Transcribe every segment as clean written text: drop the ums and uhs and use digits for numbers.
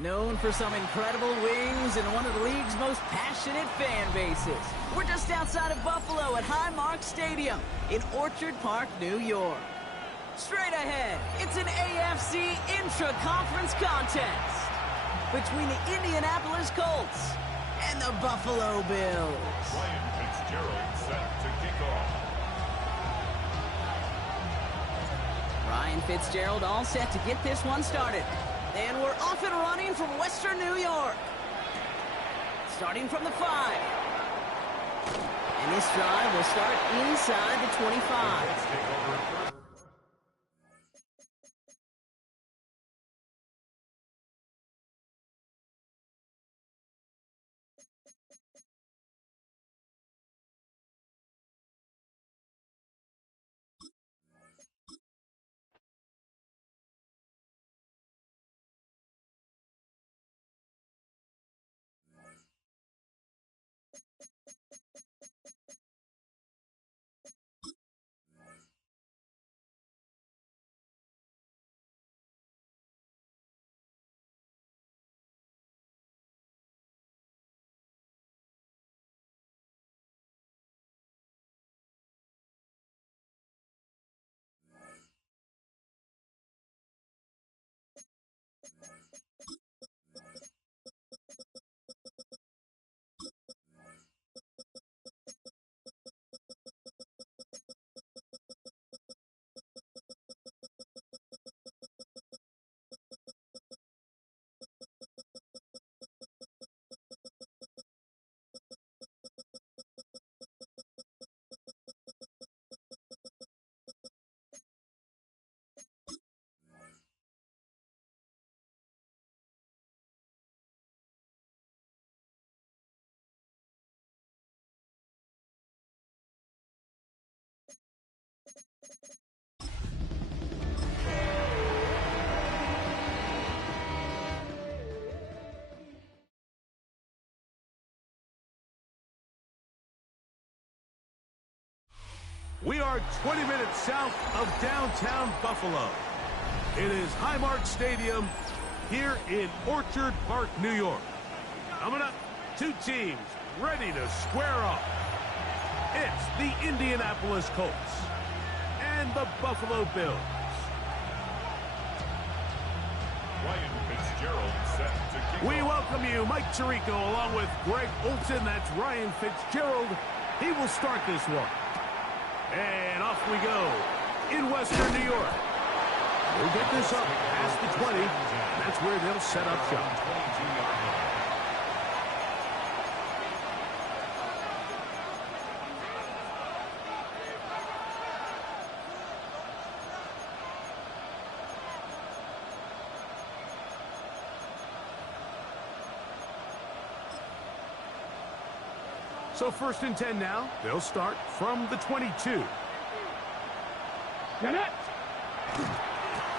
Known for some incredible wings and one of the league's most passionate fan bases. We're just outside of Buffalo at Highmark Stadium in Orchard Park, New York. Straight ahead, it's an AFC intra-conference contest between the Indianapolis Colts and the Buffalo Bills. Ryan Fitzgerald set to kick off. Ryan Fitzgerald all set to get this one started. And we're off and running from Western New York. Starting from the 5. And this drive will start inside the 25. We are 20 minutes south of downtown Buffalo. It is Highmark Stadium here in Orchard Park, New York. Coming up, two teams ready to square off. It's the Indianapolis Colts and the Buffalo Bills. Ryan Fitzgerald set to kick off. We welcome you, Mike Tirico, along with Greg Olson. That's Ryan Fitzgerald. He will start this one. And off we go in Western New York. We'll get this up past the 20. That's where they'll set up shop. So 1st and 10 now. They'll start from the 22. Get it!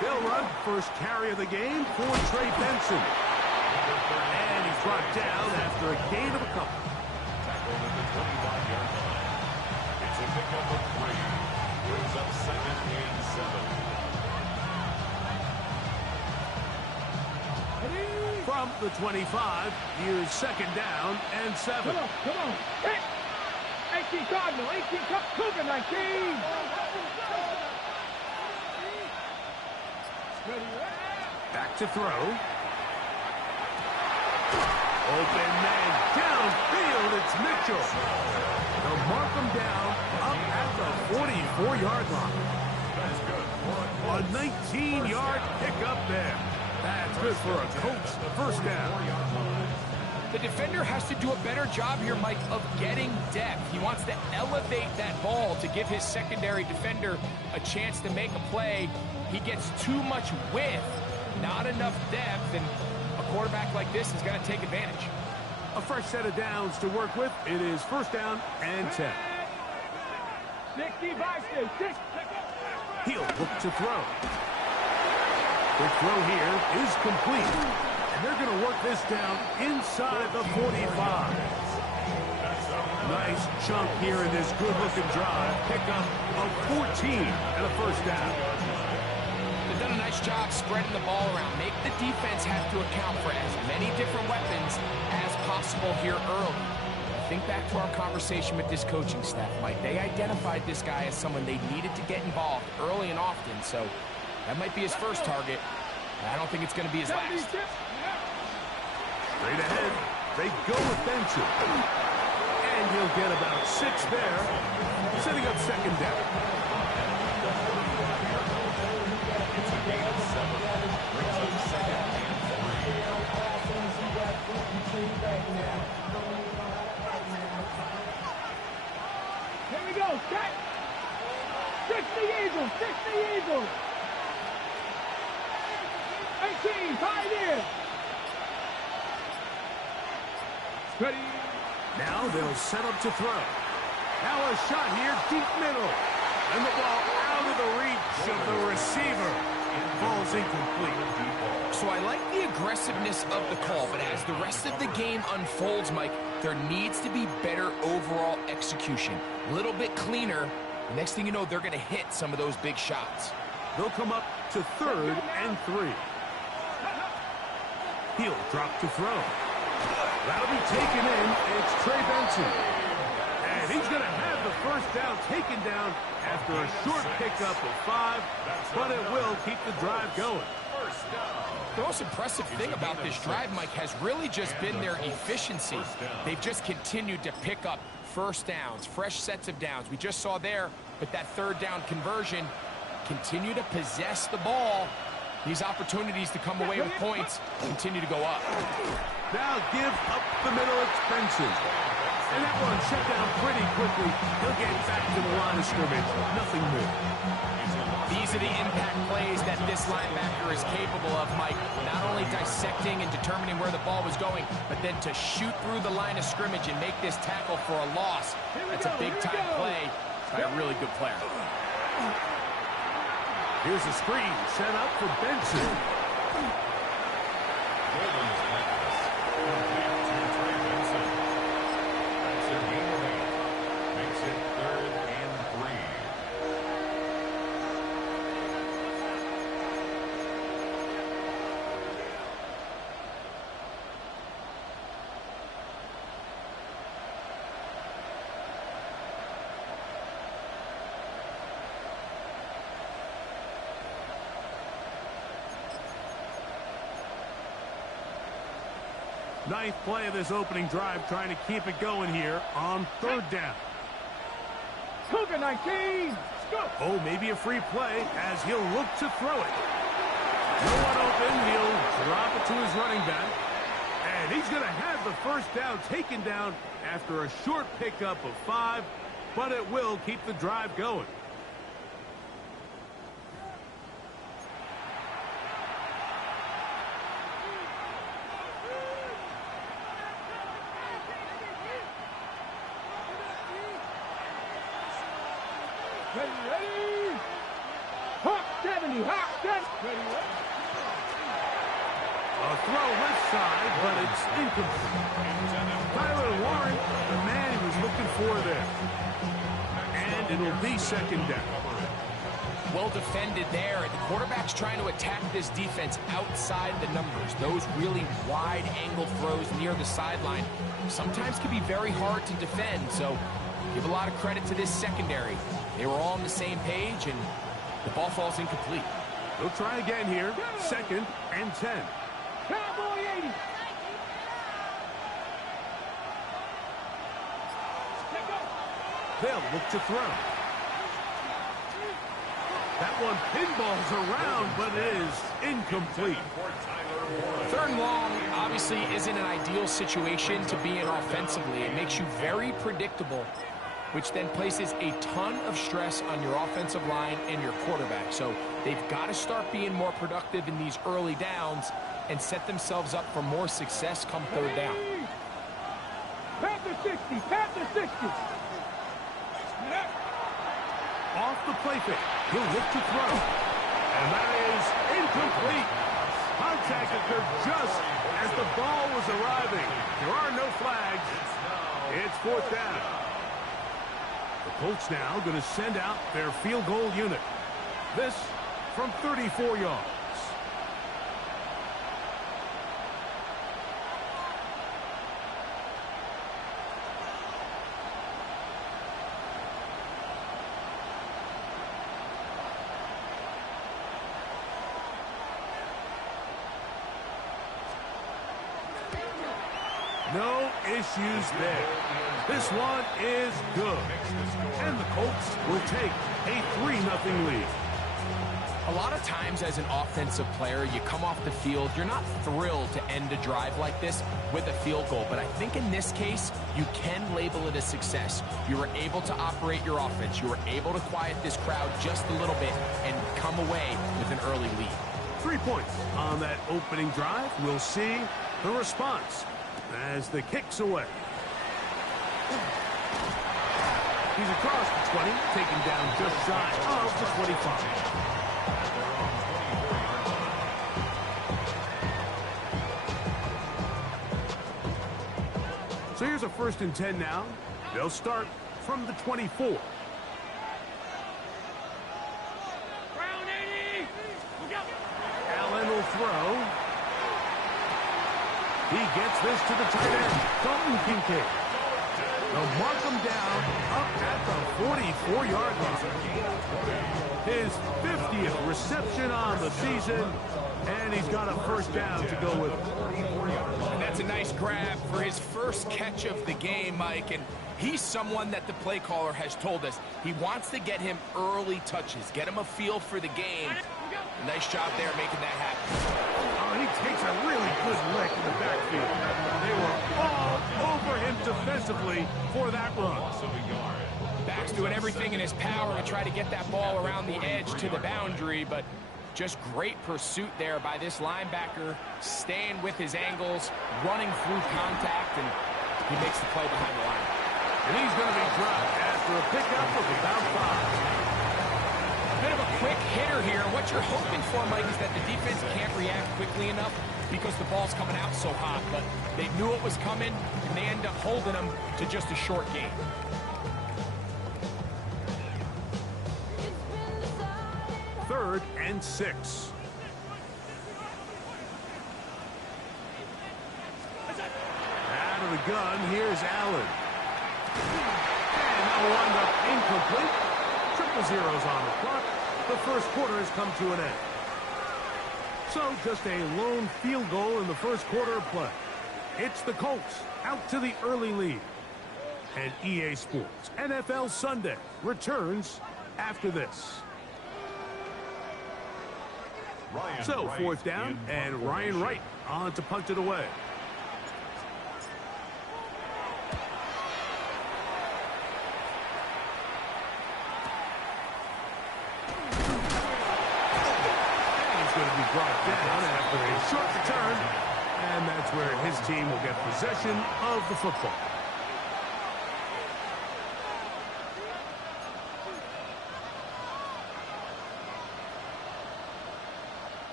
They'll run first carry of the game for Trey Benson. And he's brought down after a gain of a couple. Tackled at the 25-yard line. It's a pickup of 3. Brings up 2nd and 7. From the 25, here's 2nd down and 7. Come on. Hit! 18 Cardinal, 18 Cougar, 19! Back to throw. Open man downfield, it's Mitchell. They'll mark him down up at the 44-yard line. A 19-yard pickup there. That's good for a Colts first down. The defender has to do a better job here, Mike, of getting depth. He wants to elevate that ball to give his secondary defender a chance to make a play. He gets too much width, not enough depth, and a quarterback like this is going to take advantage. A fresh set of downs to work with. It is 1st down and 10. 65, 6. He'll look to throw. The throw here is complete. And they're going to work this down inside the 45. Nice chunk here in this good-looking drive. Pickup of 14 and a first down. They've done a nice nice job spreading the ball around. Make the defense have to account for as many different weapons as possible here early. Think back to our conversation with this coaching staff, Mike. They identified this guy as someone they needed to get involved early and often, so that might be his first target. I don't think it's going to be his last. Straight ahead, they go with Benson. And he'll get about 6 there, setting up second down. It's a gain of 7. Brings up second and 3. Here we go, set. 60 Eagles, 60 Eagles. 18, pioneer. Ready. Now they'll set up to throw. Now a shot here, deep middle. And the ball out of the reach of the receiver. It falls incomplete. So I like the aggressiveness of the call, but as the rest of the game unfolds, Mike, there needs to be better overall execution. A little bit cleaner. The next thing you know, they're going to hit some of those big shots. They'll come up to 3rd and 3. He'll drop to throw. That'll be taken in. It's Trey Benson. And he's going to have the first down taken down after a short pickup of 5, but it will keep the drive going. The most impressive thing about this drive, Mike, has really just been their efficiency. They've just continued to pick up first downs, fresh sets of downs. We just saw there with that 3rd down conversion, continue to possess the ball. These opportunities to come away with points continue to go up. Now give up the middle, it's Benson. And that one shut down pretty quickly. He'll get back to the line of scrimmage. Nothing more. These are the impact plays that this linebacker is capable of, Mike. Not only dissecting and determining where the ball was going, but then to shoot through the line of scrimmage and make this tackle for a loss. That's a big-time play by a really good player. Here's a screen set up for Benson. Ninth play of this opening drive, trying to keep it going here on 3rd down. Cougar 19. Go. Oh, maybe a free play as he'll look to throw it. No one open. He'll drop it to his running back. And he's going to have the first down taken down after a short pickup of 5, but it will keep the drive going. Ready. Hawk 70. Hawk 70. Ready. A throw left side, but it's incomplete. Tyler Warren, the man he was looking for there. And it'll be 2nd down. Well defended there. The quarterback's trying to attack this defense outside the numbers. Those really wide angle throws near the sideline sometimes can be very hard to defend. So give a lot of credit to this secondary. They were all on the same page, and the ball falls incomplete. They'll try again here. 2nd and 10. Cowboy 80. They'll look to throw. That one pinballs around, but it is incomplete. 3rd and long obviously isn't an ideal situation to be in offensively. It makes you very predictable, which then places a ton of stress on your offensive line and your quarterback. So they've got to start being more productive in these early downs and set themselves up for more success come 3rd down. Panther 60. Panther 60. Off the play fake. He'll look to throw. And that is incomplete. Contact occurred just as the ball was arriving. There are no flags. It's 4th down. The Colts now going to send out their field goal unit. This from 34 yards. No issues there. This one is good. And the Colts will take a 3-0 lead. A lot of times as an offensive player, you come off the field, you're not thrilled to end a drive like this with a field goal. But I think in this case, you can label it a success. You were able to operate your offense. You were able to quiet this crowd just a little bit and come away with an early lead. 3 points on that opening drive. We'll see the response as the kick's away. He's across the 20, taken down just shy of the 25. So here's a 1st and 10 now. They'll start from the 24. Allen will throw. He gets this to the tight end, Dalton Kincaid. They'll mark him down up at the 44-yard line. His 50th reception on the season, and he's got a 1st down to go with it. And that's a nice grab for his first catch of the game, Mike. And he's someone that the play caller has told us he wants to get him early touches, get him a feel for the game. Nice job there making that happen. Oh, he takes a really good lick in the backfield. They were all over him defensively for that run. Back's doing everything in his power to try to get that ball around the edge to the boundary, but just great pursuit there by this linebacker, staying with his angles, running through contact, and he makes the play behind the line. And he's going to be dropped after a pickup of about 5. A bit of a quick hitter here. What you're hoping for, Mike, is that the defense can't react quickly enough because the ball's coming out so hot. But they knew it was coming, and they end up holding them to just a short gain. Third and 6. Out of the gun, here's Allen. And that'll wind up incomplete. 0-0s on the clock. The first quarter has come to an end. So just a lone field goal in the first quarter of play. It's the Colts out to the early lead. And EA Sports NFL Sunday returns after this. So 4th down, and Ryan Wright on to punt it away. Brought down after a short return, and that's where his team will get possession of the football.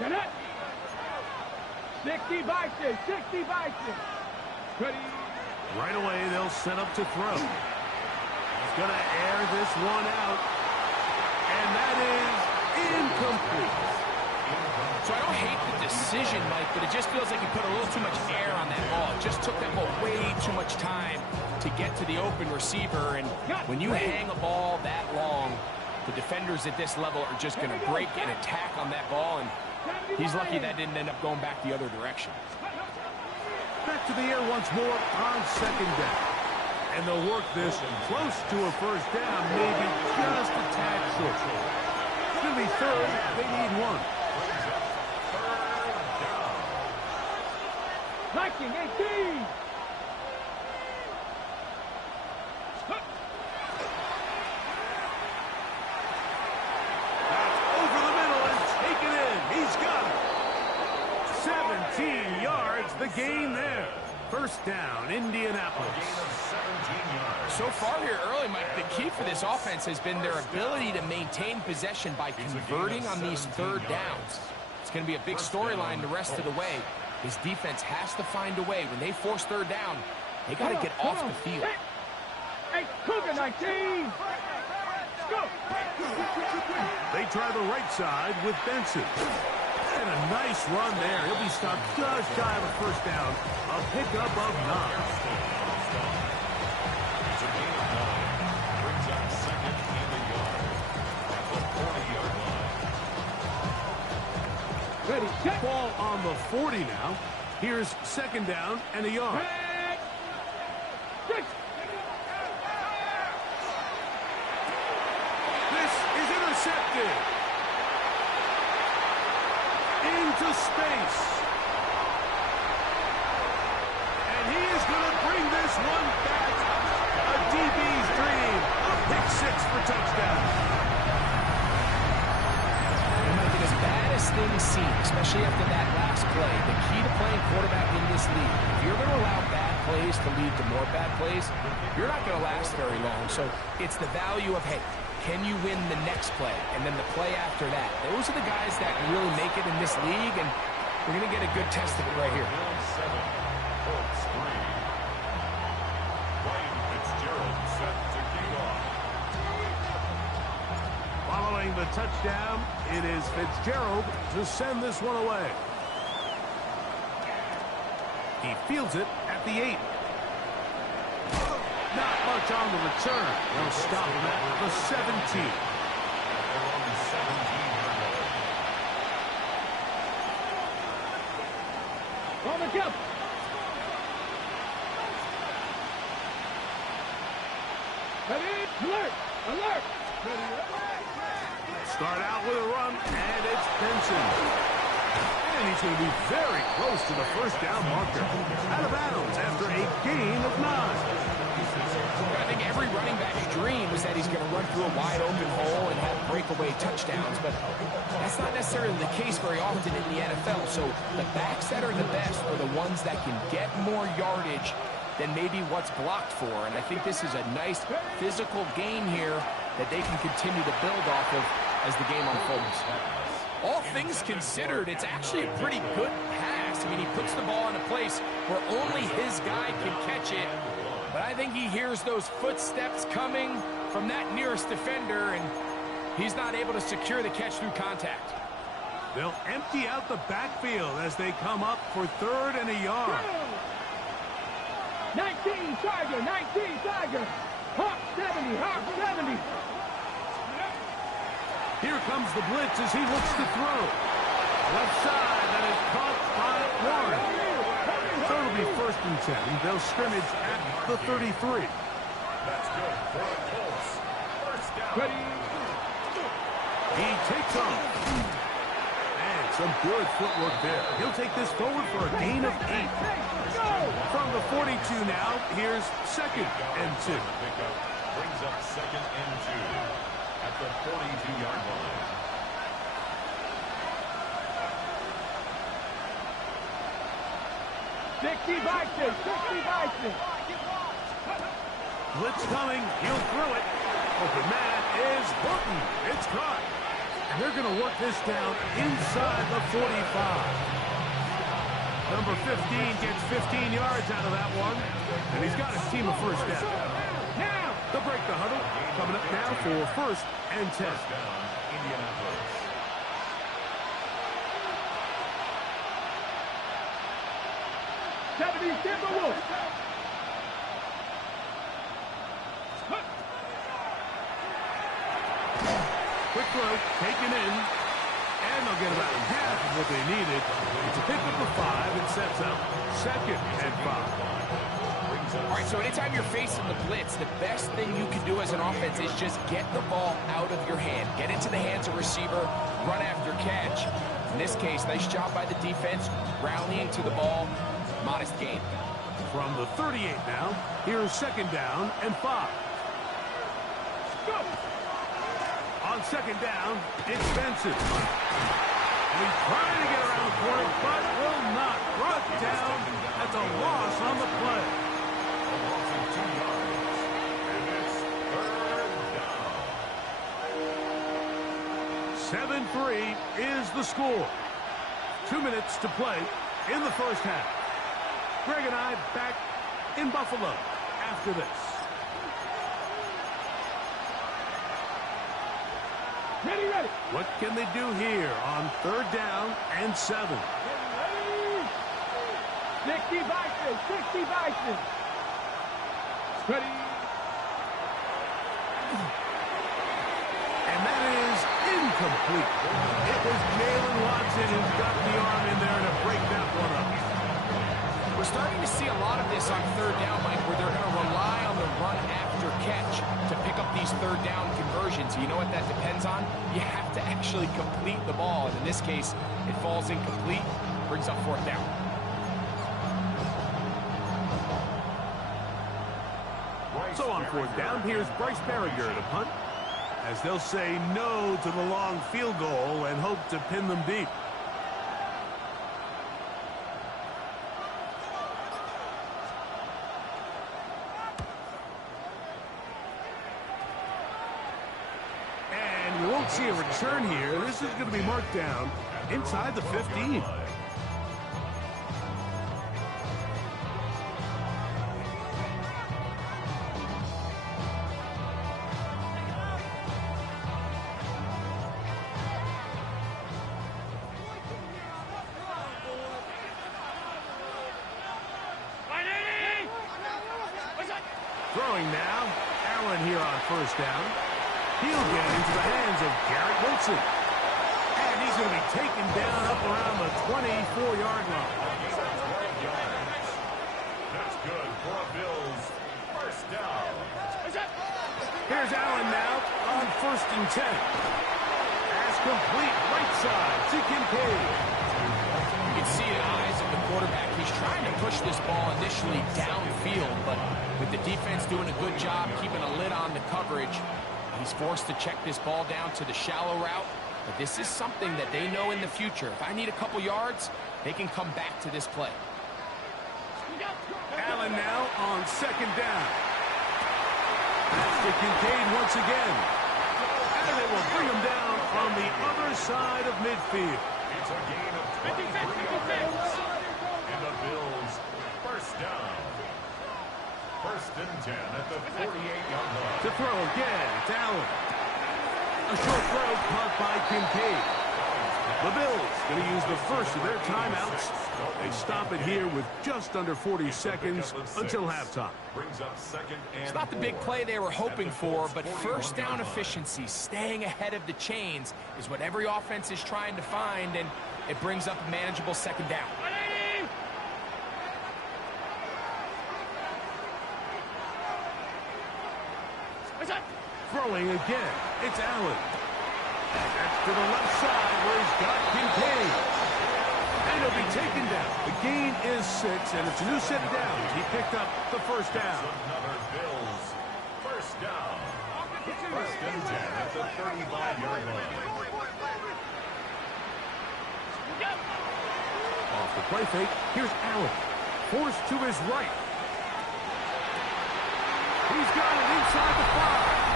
Get it! 60 by 6, 60 by 6. Ready? Right away, they'll set up to throw. He's going to air this one out, and that is incomplete. So I don't hate the decision, Mike, but it just feels like he put a little too much air on that ball. It just took that ball way too much time to get to the open receiver, and when you hang a ball that long, the defenders at this level are just going to break and attack on that ball, and he's lucky that didn't end up going back the other direction. Back to the air once more on 2nd down. And they'll work this close to a 1st down, maybe just a tad short. It's going to be 3rd. They need 1. 19-18. That's over the middle and taken in. He's got it. 17 yards, the gain there. 1st down, Indianapolis. So far here early, Mike, the key for this offense has been their ability to maintain possession by converting on these 3rd downs. It's going to be a big storyline the rest of the way. This defense has to find a way. When they force 3rd down, they got to get off the field. Hey, Cougar 19. Go. They try the right side with Benson. And a nice run there. He'll be stopped just shy of a 1st down. A pickup of 9. Ready, set. Ball on the 40 now. Here's second down and a yard. Six. This is intercepted. Into space. And he is going to bring this one back. A DB's dream. A pick six for touchdown. It might be as bad as things seem, especially after that last play. The key to playing quarterback in this league, if you're going to allow bad plays to lead to more bad plays, you're not going to last very long. So it's the value of, hey, can you win the next play? And then the play after that. Those are the guys that really make it in this league, and we're going to get a good test of it right here. Colts 3. Ryan Fitzgerald set to kick off. Following the touchdown, it is Fitzgerald to send this one away. He fields it at the 8. Not much on the return. They'll stop him at the 17. They're on the 17-yard line. On the jump. Ready, alert, alert. Ready, Start out with a run, and it's Benson. And he's going to be very close to the first down marker. Out of bounds after a gain of 9. I think every running back's dream is that he's going to run through a wide open hole and have breakaway touchdowns, but that's not necessarily the case very often in the NFL. So the backs that are the best are the ones that can get more yardage than maybe what's blocked for. And I think this is a nice physical game here that they can continue to build off of as the game unfolds. All things considered, it's actually a pretty good pass. I mean, he puts the ball in a place where only his guy can catch it. But I think he hears those footsteps coming from that nearest defender, and he's not able to secure the catch through contact. They'll empty out the backfield as they come up for third and a yard. 19 Tiger, 19 Tiger. Hawk 70, Hawk 70. Here comes the blitz as he looks to throw. Left side, that is caught by Warren. So it'll be first and 10. They'll scrimmage at the 33. That's good for the Colts. First down. Ready. He takes off. And some good footwork there. He'll take this forward for a gain of 8. From the 42 now, here's second and 2. Pickup brings up second and 2 at the 42-yard line. Blitz coming. He'll throw it. Open man is Horton. It's caught. And they're going to work this down inside the 45. Number 15 gets 15 yards out of that one. And he's got his team a first down. Now. They'll break the huddle. Coming up now for first and 10. First down, Indianapolis. Quick throw, taken in. And they'll get about half of what they needed. It's a pickup of 5. It sets up second and 5. All right, so anytime you're facing the blitz, the best thing you can do as an offense is just get the ball out of your hand. Get into the hands of receiver, run after catch. In this case, nice job by the defense, rallying to the ball. Modest gain. From the 38 now, here's second down and 5. Go. On second down, it's Benson. And he's trying to get around the corner, but will not. Brought down at the loss on the play. A loss of 2 yards. And it's third down. 7-3 is the score. 2 minutes to play in the first half. Greg and I back in Buffalo after this. Ready, ready. What can they do here on third down and 7? 60 Bison, 60 Bison. Ready. And that is incomplete. It was Jalen Watson who got the arm in there to break that one up. We're starting to see a lot of this on third down, Mike, where they're going to rely on the run after catch to pick up these third down conversions. You know what that depends on? You have to actually complete the ball. And in this case, it falls incomplete, brings up fourth down. So on fourth down, here's Bryce Berringer to punt, as they'll say no to the long field goal and hope to pin them deep. And we won't see a return here. This is going to be marked down inside the 15. Throwing now, Allen here on first down. He'll get into the hands of Garrett Wilson. And he's going to be taken down up around the 24-yard line. That's good for a Bills first down. Here's Allen now on 1st and 10. Pass complete right side to Kincaid. You can see the eyes of the quarterback. He's trying to push this ball initially downfield, but with the defense doing a good job keeping a lid on the coverage, he's forced to check this ball down to the shallow route. But this is something that they know in the future. If I need a couple yards, they can come back to this play. Allen now on 2nd down. Pass to Kincaid once again. And they will bring him down on the other side of midfield. It's a gain of 23 yards. And the Bills first down. 1st and 10 at the 48-yard line. To throw again, it's Allen. A short throw caught by Kincaid. The Bills going to use the first of their timeouts. They stop it here with just under 40 seconds until halftime. Brings up 2nd and It's not the big play they were hoping for, but first down efficiency, staying ahead of the chains, is what every offense is trying to find, and it brings up a manageable 2nd down. Throwing again, it's Allen. That's to the left side where he's got Kincaid. And he'll be taken down. The gain is 6, and it's a new set of downs. He picked up the first down. another Bills first down. 1st and 10 at the 35-yard line. Off the play fake, here's Allen. Forced to his right. He's got it inside the 5.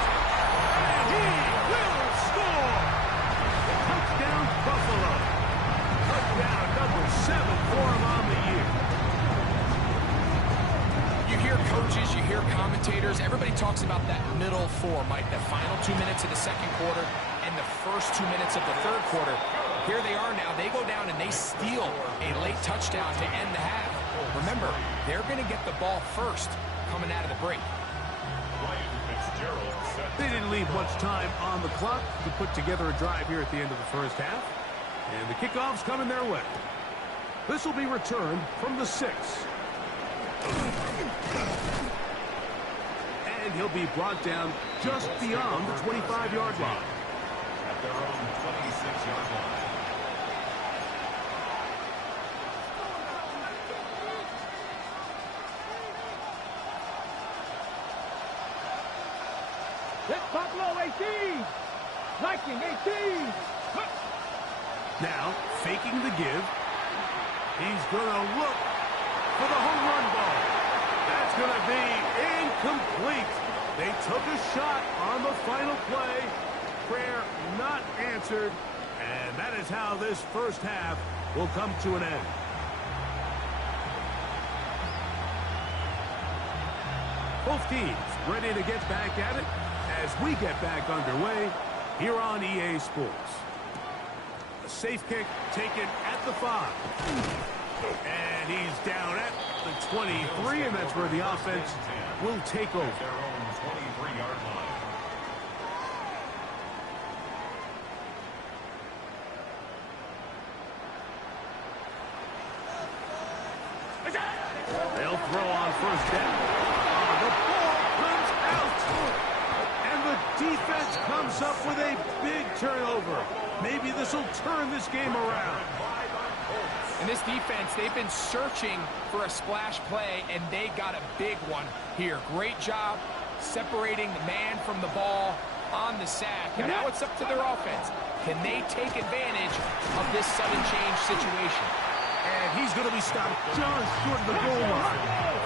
And he will score! Touchdown, Buffalo. Touchdown number 7 for him on the year. You hear coaches, you hear commentators, everybody talks about that middle 4, Mike, the final 2 minutes of the 2nd quarter and the first 2 minutes of the 3rd quarter. Here they are now. They go down and they steal a late touchdown to end the half. Remember, they're going to get the ball first coming out of the break. They didn't leave much time on the clock to put together a drive here at the end of the first half. And the kickoff's coming their way. This will be returned from the 6. And he'll be brought down just beyond the 25-yard line. At their own 26-yard line. Hit Buffalo 18. Viking 18. Now, faking the give. He's going to look for the home run ball. That's going to be incomplete. They took a shot on the final play. Prayer not answered. And that is how this first half will come to an end. Both teams ready to get back at it as we get back underway here on EA Sports. A safe kick taken at the 5. And he's down at the 23, and that's where the offense will take over. Their own 23-yard line. They'll throw on first down. The ball comes out. And the defense comes up with a big turnover. Maybe this will turn this game around. And this defense, they've been searching for a splash play, and they got a big one here. Great job separating the man from the ball on the sack. And now it's up to their offense. Can they take advantage of this sudden change situation? And he's going to be stopped just short of the goal line.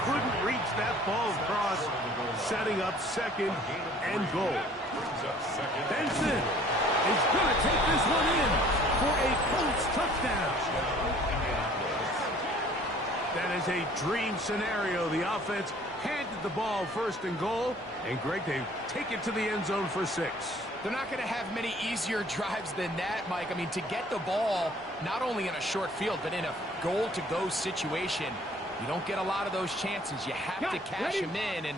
Couldn't reach that ball across, setting up second and goal. Benson is going to take this one in for a Colts touchdown. That is a dream scenario. The offense handed the ball first and goal, and Greg, they take it to the end zone for 6. They're not going to have many easier drives than that, Mike. I mean, to get the ball, not only in a short field, but in a goal-to-go situation, you don't get a lot of those chances. You have to cash them in, and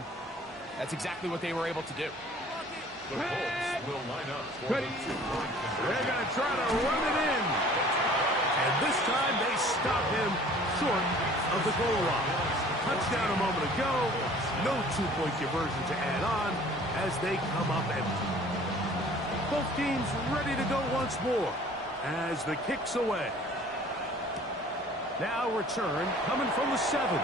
that's exactly what they were able to do. The Colts will line up for the two-point conversion. They're going to try to run it in. And this time they stop him short of the goal line. Touchdown a moment ago. No two-point conversion to add on as they come up empty. Both teams ready to go once more as the kick's away. Now return coming from the 7.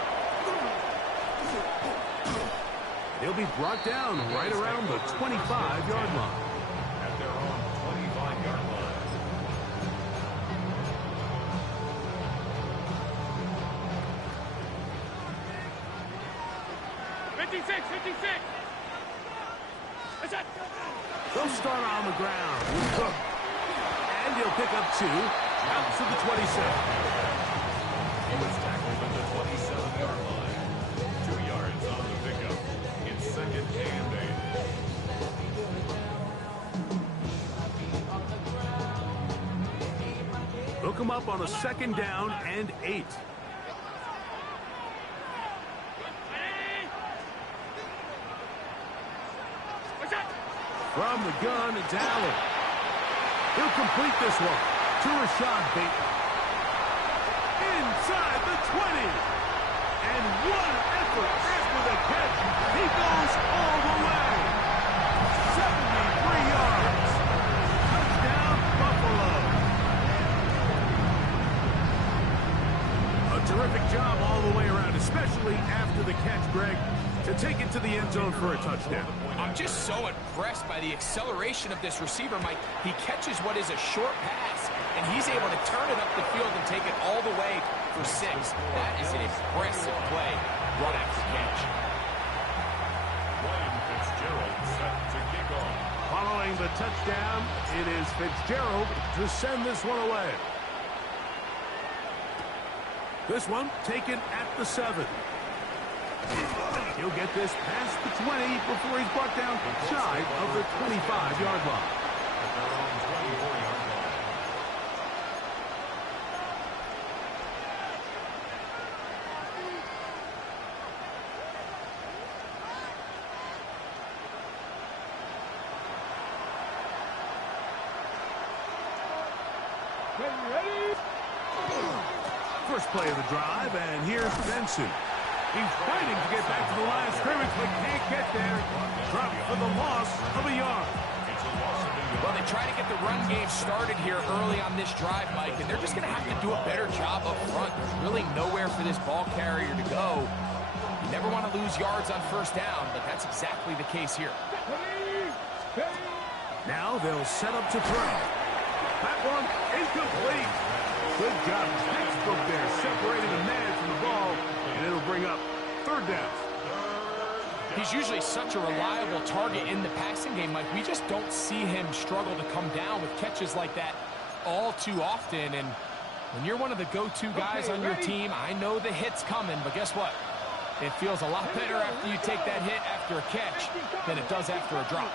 He'll be brought down right around the 25-yard line. At their own 25-yard line. They'll start on the ground with Cook. And he'll pick up 2 out to the 27. He was tackled at the 27-yard line. 2 yards on the pickup. It's second and 8. Hook him up on a second down and 8. From the gun, it's Allen. He'll complete this one to Rashad Bateman. Inside the 20. And what an effort after the catch. He goes all the way. 73 yards. Touchdown, Buffalo. A terrific job all the way around, especially after the catch, Greg, to take it to the end zone for a touchdown. I'm just so impressed by the acceleration of this receiver, Mike. He catches what is a short pass, and he's able to turn it up the field and take it all the way for 6. That is an impressive play, run after catch. Ryan Fitzgerald set to kick off. Following the touchdown, it is Fitzgerald to send this one away. This one taken at the 7. He'll get this past the 20 before he's brought down shy of the 25-yard line. At their own 24-yard line. First play of the drive, and here's Benson. He's fighting to get back to the line of scrimmage, but can't get there. Dropped for the loss of a yard. Well, they try to get the run game started here early on this drive, Mike, and they're just going to have to do a better job up front. There's really nowhere for this ball carrier to go. You never want to lose yards on first down, but that's exactly the case here. Now they'll set up to throw. That one incomplete. Good job. Textbook there, separating the man from the ball, and it'll bring up third down. He's usually such a reliable target in the passing game, Mike. We just don't see him struggle to come down with catches like that all too often. And when you're one of the go-to guys on your team, I know the hit's coming, but guess what? It feels a lot better after you take that hit after a catch than it does after a drop.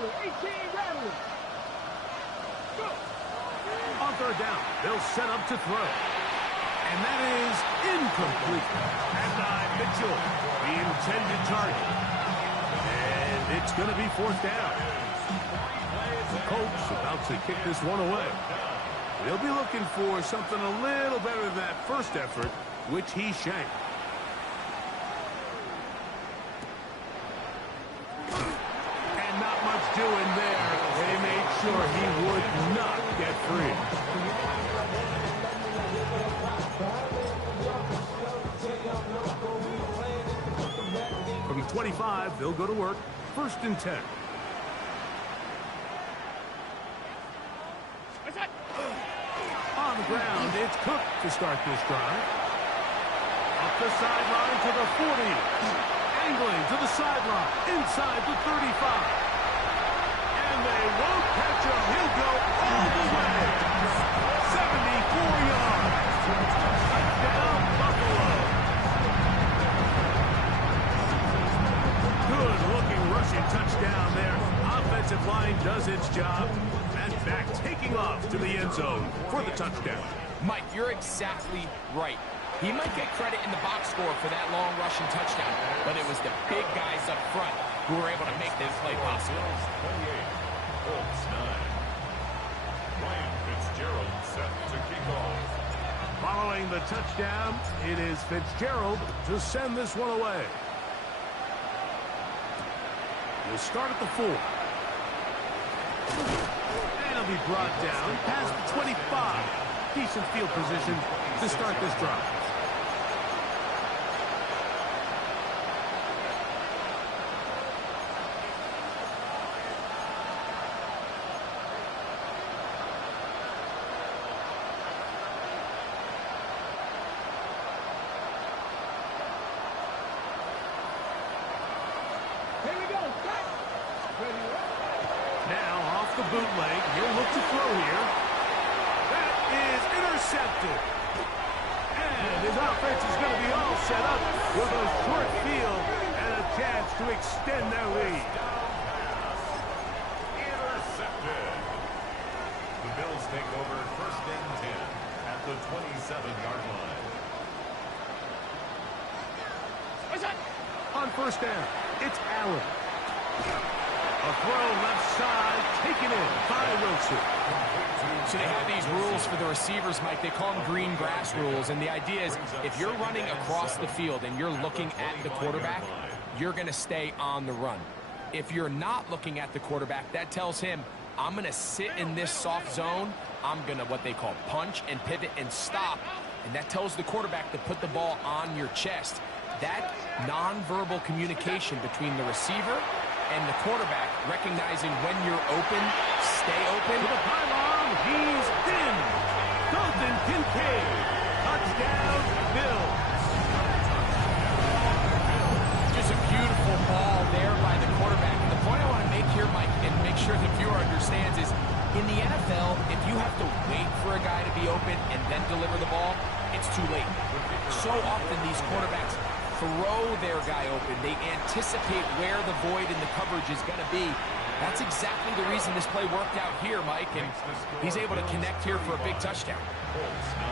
18 Rattler. On third down, they'll set up to throw. And that is incomplete. And Mitchell, the intended target. And it's going to be fourth down. The Colts about to kick this one away. He'll be looking for something a little better than that first effort, which he shanked. And not much doing there. They made sure he would not get free. From 25, they'll go to work. 1st and 10. On the ground, it's Cook to start this drive. Up the sideline to the 40. Angling to the sideline. Inside the 35. And they won't catch him. He'll go all the way. 74 yards. Touchdown, Buffalo. Good-looking rushing touchdown there. Offensive line does its job. And back taking off to the end zone for the touchdown. Mike, you're exactly right. He might get credit in the box score for that long rushing touchdown, but it was the big guys up front who were able to make this play possible. 28, Colts 9. Ryan Fitzgerald set to kick off. Following the touchdown, it is Fitzgerald to send this one away. We'll start at the 4. And he'll be brought down past the 25. Decent field position to start this drive. Here we go. Cut. Ready. Now off the bootleg, he'll look to throw here. That is intercepted. And his offense is going to be all set up with a short field and a chance to extend their lead. Intercepted. The Bills take over 1st and 10 at the 27-yard line. On 1st down, it's Allen. A throw left side, taken in by Wilson. So they have these rules for the receivers, Mike. They call them green grass rules. And the idea is if you're running across the field and you're looking at the quarterback, you're going to stay on the run. If you're not looking at the quarterback, that tells him, I'm going to sit in this soft zone. I'm going to what they call punch and pivot and stop. And that tells the quarterback to put the ball on your chest. That nonverbal communication between the receiver and the quarterback, recognizing when you're open, stay open. To the pylon, he's in. Dalton Kincaid. Touchdown, Bills. Just a beautiful ball there by the quarterback. And the point I want to make here, Mike, and make sure the viewer understands is, in the NFL, if you have to wait for a guy to be open and then deliver the ball, it's too late. So often these quarterbacks throw their guy open. They anticipate where the void in the coverage is going to be. That's exactly the reason this play worked out here, Mike, and he's able to connect here for a big touchdown. Colts 9.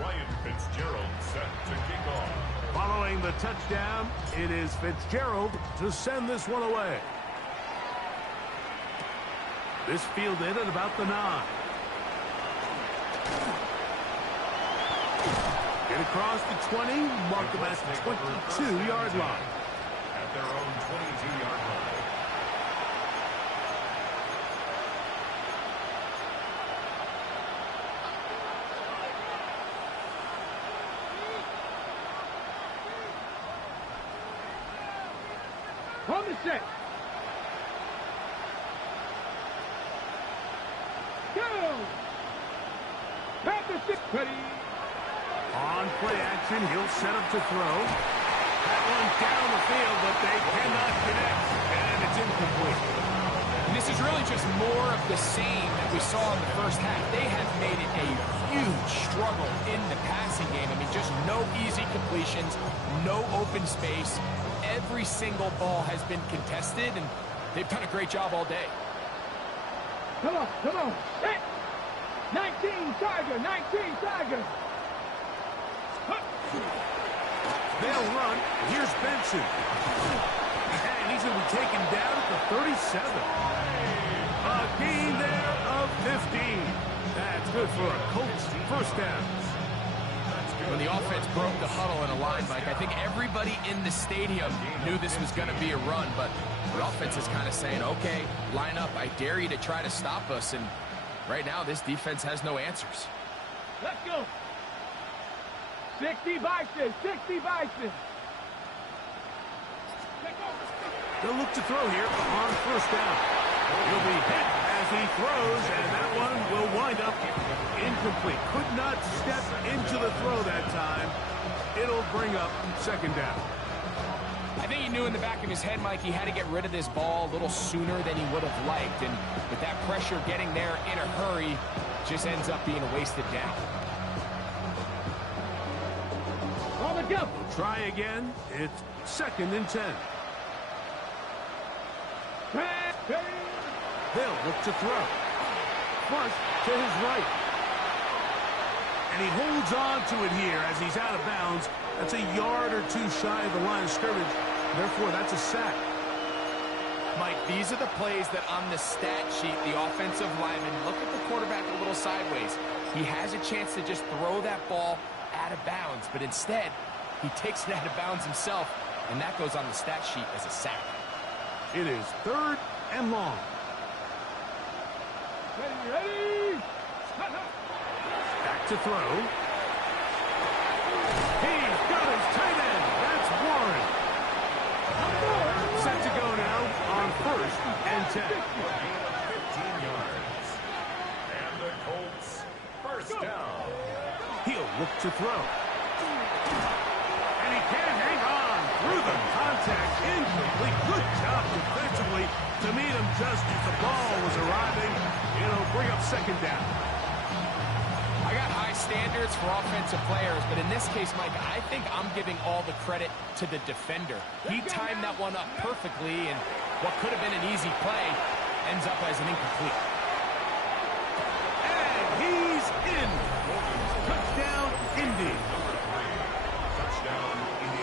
Ryan Fitzgerald set to kick off. Following the touchdown, it is Fitzgerald to send this one away. This fielded at about the 9. Get across the 20, mark them at the 22-yard line. At their own 22-yard line. On the set. Go. Panther 6. Ready. On play action, he'll set up to throw. That one down the field, but they cannot connect, and it's incomplete. And this is really just more of the same that we saw in the first half. They have made it a huge struggle in the passing game. I mean, just no easy completions, no open space. Every single ball has been contested, and they've done a great job all day. Come on, come on. Set. 19 Tiger, 19 Tiger. They'll run. Here's Benson. And he's going to be taken down at the 37. A gain there of 15. That's good for a Colts first down. When the offense broke the huddle in a line, Mike, I think everybody in the stadium knew this was going to be a run, but the offense is kind of saying, okay, line up, I dare you to try to stop us, and right now this defense has no answers. Let's go. 60 Bison, 60 Bison. They'll look to throw here on first down. He'll be hit as he throws, and that one will wind up incomplete. Could not step into the throw that time. It'll bring up second down. I think he knew in the back of his head, Mike, he had to get rid of this ball a little sooner than he would have liked, and with that pressure getting there in a hurry, just ends up being a wasted down. We'll try again. It's 2nd and 10. They'll look to throw. Flush to his right. And he holds on to it here as he's out of bounds. That's a yard or two shy of the line of scrimmage. Therefore, that's a sack. Mike, these are the plays that on the stat sheet, the offensive lineman, look at the quarterback a little sideways. He has a chance to just throw that ball out of bounds, but instead, he takes it out of bounds himself, and that goes on the stat sheet as a sack. It is 3rd and long. Ready. Back to throw. He's got his tight end. That's Warren. Set to go now on 1st and 10. 15 yards. And the Colts first down. He'll look to throw. And he can't hang on through the contact. Incomplete. Good job defensively to meet him just as the ball was arriving. It'll bring up second down. I got high standards for offensive players, but in this case, Mike, I think I'm giving all the credit to the defender. He timed that one up perfectly, and what could have been an easy play ends up as an incomplete. And he's in. Touchdown, Indy.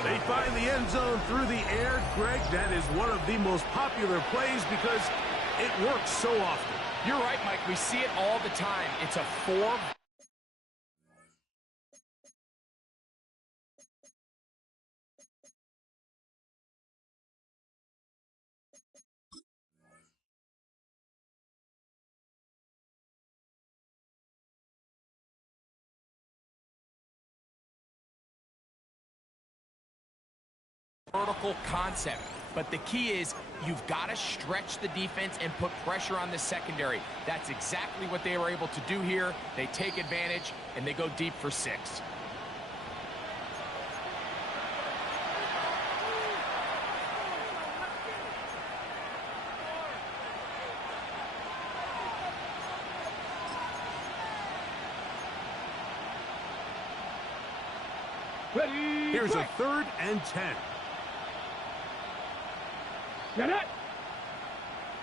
They find the end zone through the air. Greg, that is one of the most popular plays because it works so often. You're right, Mike. We see it all the time. It's a 4. Vertical concept, but the key is you've got to stretch the defense and put pressure on the secondary. That's exactly what they were able to do here. They take advantage and they go deep for 6. Here's a 3rd and 10. Get it.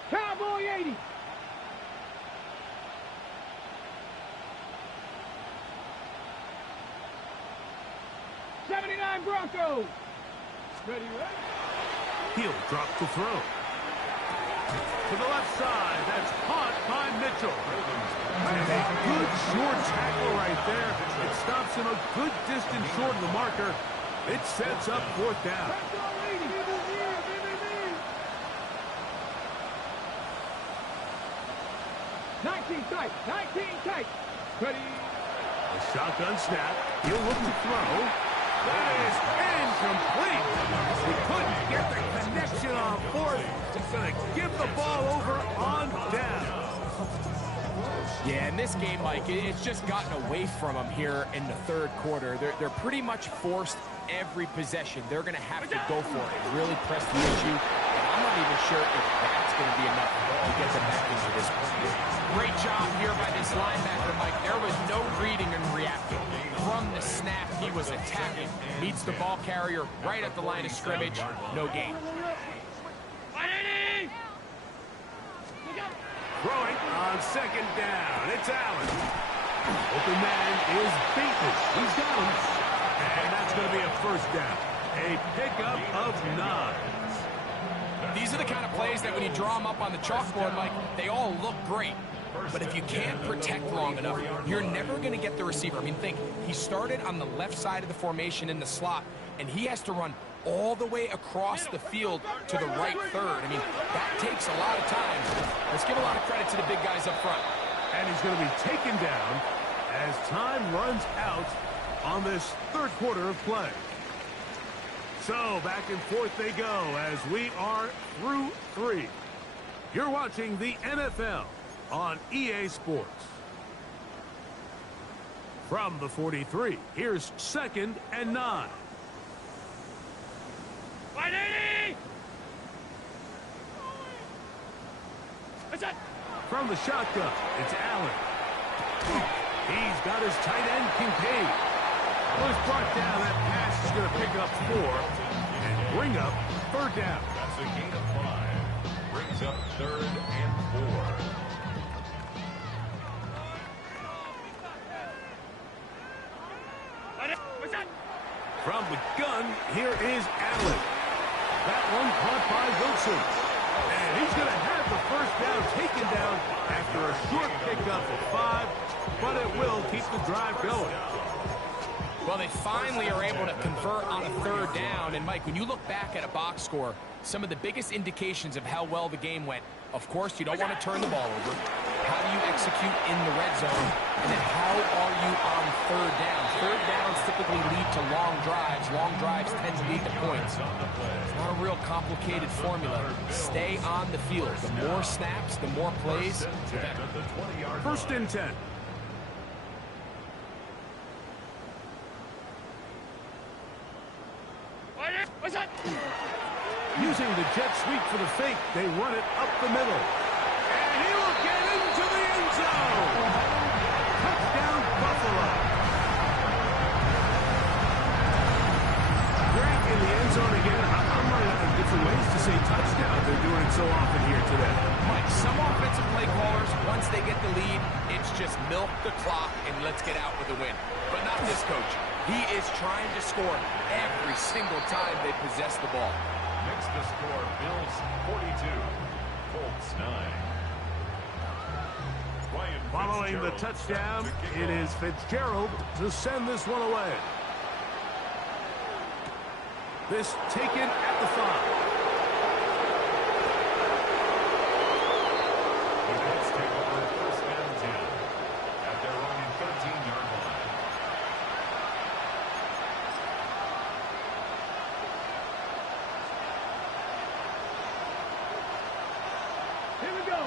Cowboy 80. '79 Broncos. Ready. He'll drop the throw. To the left side, that's caught by Mitchell. And a good short tackle right there. It stops him a good distance short of the marker. It sets up 4th down. 19 tight. 19 tight. Ready. A shotgun snap. He'll look to throw. That is incomplete. He couldn't get the connection on 4th. Just going to give the ball over on down. Yeah, in this game, Mike, it's just gotten away from them here in the 3rd quarter. They're pretty much forced every possession. They're going to have to go for it and really press the issue. And I'm not even sure if that's going to be enough to get them back into this one. Great job here by this linebacker, Mike. There was no reading and reacting. From the snap, he was attacking. Meets the ball carrier right at the line of scrimmage. No gain. Throwing on 2nd down. It's Allen. Open man is beaten. He's got him. And that's going to be a first down. A pickup of 9. These are the kind of plays that when you draw them up on the chalkboard, Mike, they all look great. But if you can't protect long enough, you're never going to get the receiver. I mean, think, he started on the left side of the formation in the slot, and he has to run all the way across the field to the right third. I mean, that takes a lot of time. Let's give a lot of credit to the big guys up front. And he's going to be taken down as time runs out on this third quarter of play. So back and forth they go as we are through 3. You're watching the NFL on EA Sports. From the 43, here's 2nd and 9. 180! What's that? From the shotgun, it's Allen. He's got his tight end contained. Was brought down. That pass is going to pick up 4 and bring up 3rd down. That's a gain of 5. Brings up 3rd and 4. What's that? From the gun, here is Allen. That one caught by Wilson. And he's going to have the 1st down taken down after a short pickup of 5, but it will keep the drive going. Well, they finally are able to convert on a 3rd down. And, Mike, when you look back at a box score, some of the biggest indications of how well the game went, of course, you don't want to turn the ball over. How do you execute in the red zone? And then how are you on 3rd down? 3rd downs typically lead to long drives. Long drives tend to lead to points. It's not a real complicated formula. Stay on the field. The more snaps, the more plays, the better. 1st and 10. What's that? Using the jet sweep for the fake, they run it up the middle. And he will get into the end zone. Touchdown, Buffalo. Greg in the end zone again. I'm running out of different ways to say touchdown. They're doing it so often here today. Mike, some offensive play callers, once they get the lead, it's just milk the clock and let's get out with a win. But not this coach. He is trying to score every single time they possess the ball. Next to score, Bills 42, Colts 9. Following the touchdown, it is Fitzgerald to send this one away. This taken at the 5. The Bills take over 1st and 10 at their own 13-yard line. Here we go.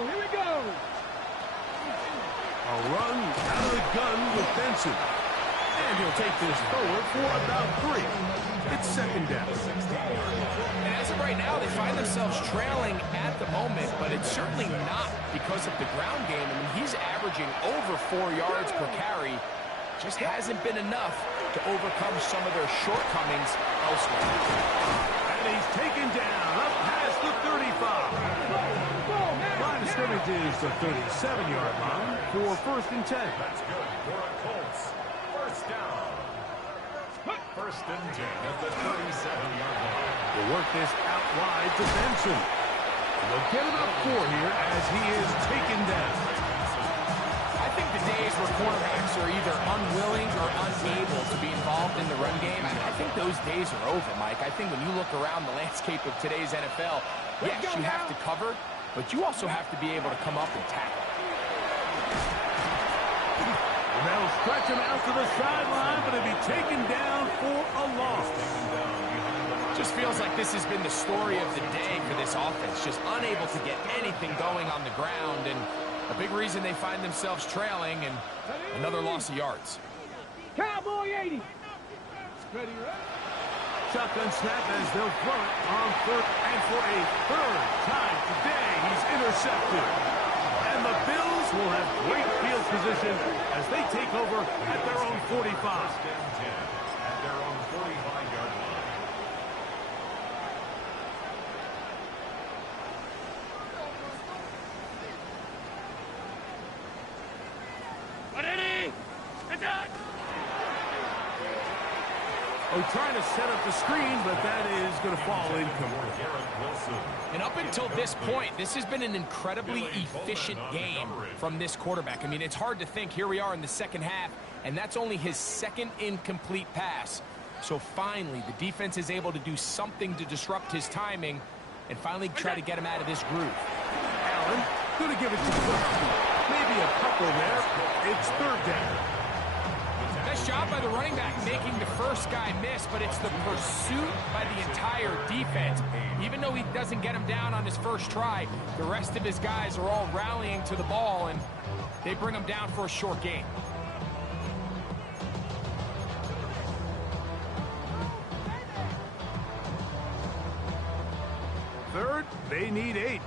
A run out of the gun with Benson. And he'll take this forward for about 3. It's 2nd down. And as of right now, they find themselves trailing at the moment, but it's certainly not because of the ground game. I mean, he's averaging over 4 yards per carry. Just hasn't been enough to overcome some of their shortcomings elsewhere. And he's taken down up past the 35. Line of scrimmage is the 37-yard line for 1st and 10. That's good for a Colts. 1st down. 1st and 10 at the 37-yard line. We'll work this out wide to Benson. And they'll get him up 4 here as he is taken down. I think the days where quarterbacks are either unwilling or unable to be involved in the run game, I think those days are over, Mike. I think when you look around the landscape of today's NFL, yes, you have to cover, but you also have to be able to come up and tackle. And they'll stretch him out to the sideline, but he'll be taken down for a loss. Just feels like this has been the story of the day for this offense. Just unable to get anything going on the ground, and a big reason they find themselves trailing, and another loss of yards. Cowboy 80. Ready, Shotgun snap as they'll throw it on 3rd and for a 3rd time today. He's intercepted. And the Bills will have great field position as they take over at their own 45. 1st and 10 at their own 45-yard line. Oh, trying to set up the screen, but that is going to fall incomplete. And up until this point, this has been an incredibly efficient game from this quarterback. I mean, it's hard to think. Here we are in the second half, and that's only his second incomplete pass. So finally, the defense is able to do something to disrupt his timing and finally try to get him out of this groove. Allen, going to give it to Cook. Maybe a couple there. It's third down. Nice job by the running back making the first guy miss, but it's the pursuit by the entire defense. Even though he doesn't get him down on his first try, the rest of his guys are all rallying to the ball, and they bring him down for a short gain. Third, they need 8.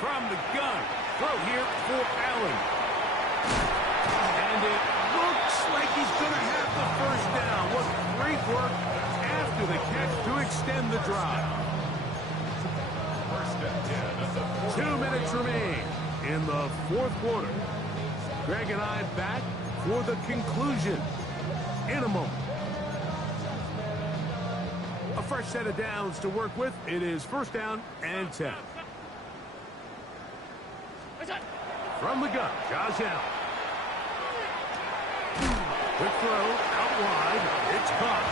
From the gun, throw here for Allen. And it looks like he's going to have the first down. What great work after the catch to extend the drive. 2 minutes remain in the fourth quarter. Greg and I back for the conclusion in a moment. A fresh set of downs to work with. It is first down and 10. From the gun, Josh Allen. Quick throw, out wide. It's caught.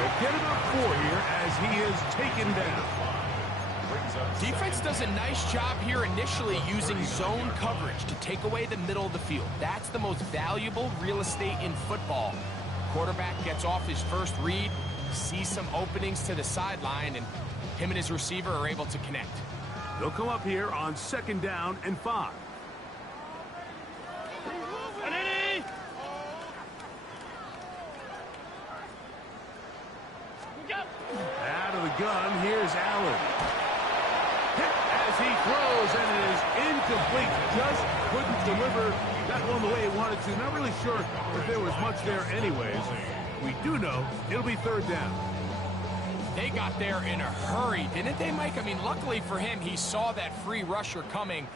He'll get about 4 here as he is taken down. Defense does a nice job here initially using zone coverage to take away the middle of the field. That's the most valuable real estate in football. Quarterback gets off his first read, sees some openings to the sideline, and him and his receiver are able to connect. They'll come up here on second down and 5. Out of the gun, here's Allen. Hit as he throws, and it is incomplete. Just couldn't deliver that one the way he wanted to. Not really sure if there was much there anyways. We do know it'll be third down. They got there in a hurry, didn't they, Mike? I mean, luckily for him, he saw that free rusher coming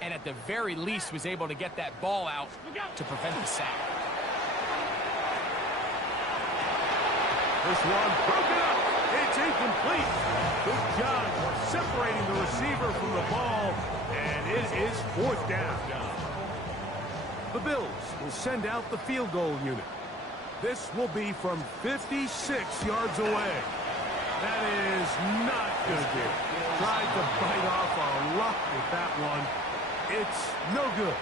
and at the very least was able to get that ball out to prevent the sack. This one broken up. It's incomplete. Good job separating the receiver from the ball, and it is fourth down. The Bills will send out the field goal unit. This will be from 56 yards away. That is not good. Tried to bite off a lot with that one. It's no good.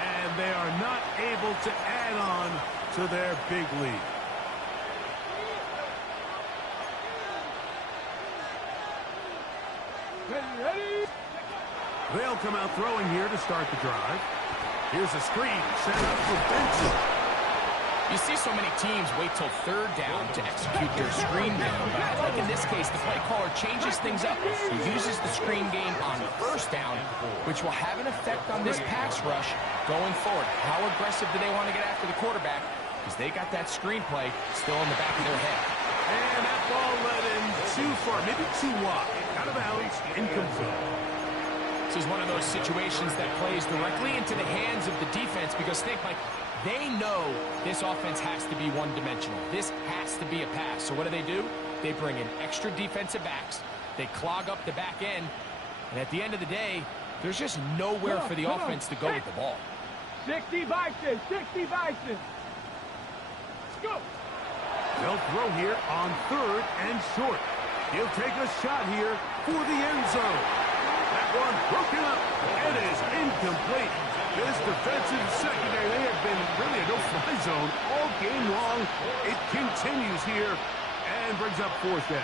And they are not able to add on to their big lead. They'll come out throwing here to start the drive. Here's a screen set up for Benson. You see so many teams wait till third down to execute their screen game, but I think in this case the play caller changes things up. He uses the screen game on first down, which will have an effect on this pass rush going forward. How aggressive do they want to get after the quarterback? Because they got that screen play still in the back of their head. And that ball led in too far, maybe too wide. Out of bounds, incomplete. This is one of those situations that plays directly into the hands of the defense because think, like, they know this offense has to be one-dimensional. This has to be a pass. So what do? They bring in extra defensive backs. They clog up the back end. And at the end of the day, there's just nowhere for the offense to go with the ball. 60 Bison, 60 Bison. Let's go. They'll throw here on third and short. He'll take a shot here for the end zone. That one broken up. It is incomplete. This defensive secondary, they have been really a no-fly zone all game long. It continues here and brings up fourth down.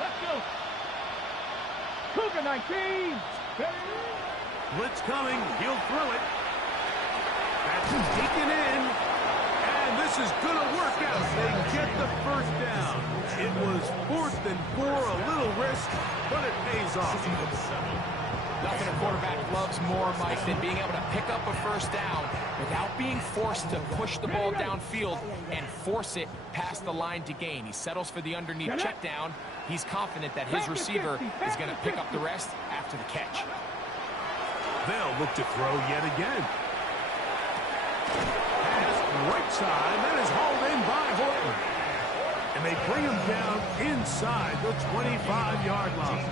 Let's go. Cougar 19. Blitz coming. He'll throw it. That's taken in. And this is going to work out. They get the a first down. It was 4th and 4, a little risk, but it pays off. Nothing a quarterback loves more, Mike, than being able to pick up a first down without being forced to push the ball downfield and force it past the line to gain. He settles for the underneath check down. He's confident that his receiver is going to pick up the rest after the catch. They'll look to throw yet again. Pass right side, that is hauled in by Horton. And they bring him down inside the 25-yard line.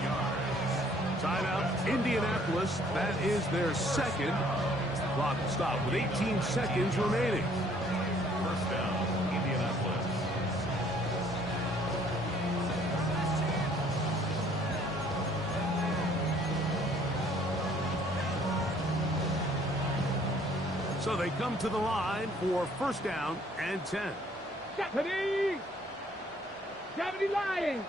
Timeout, Indianapolis. That is their second. Clock will stop with 18 seconds remaining. First down, Indianapolis. So they come to the line for first down and 10. Deputy! Deputy Lions!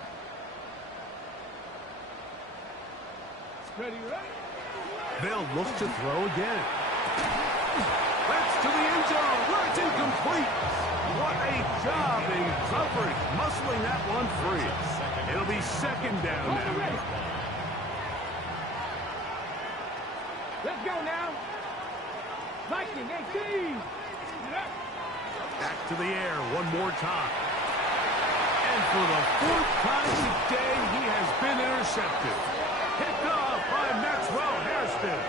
Ready, right? They'll look to throw again. That's to the end zone where it's incomplete. What a job in coverage, muscling that one free. It'll be second down now. Let's go now. Viking 18. Back to the air one more time. And for the 4th time today, he has been intercepted. Picked off by Maxwell Hairston.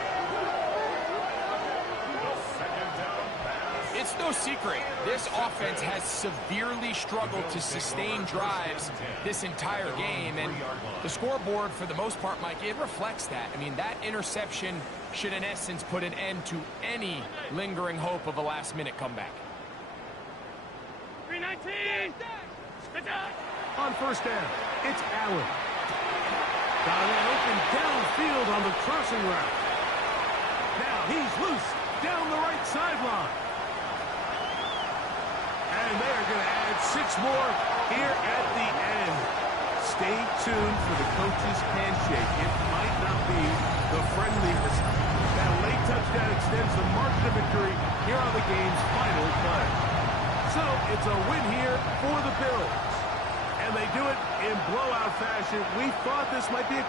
It's no secret, this offense has severely struggled to sustain drives this entire game, and the scoreboard, for the most part, Mike, it reflects that. I mean, that interception should, in essence, put an end to any lingering hope of a last-minute comeback. 319! On first down, it's Allen. Got it open downfield on the crossing route. Now he's loose down the right sideline. And they're going to add 6 more here at the end. Stay tuned for the coach's handshake. It might not be the friendliest. That late touchdown extends the margin of victory here on the game's final play. So it's a win here for the Bills. And they do it in blowout fashion. We thought this might be a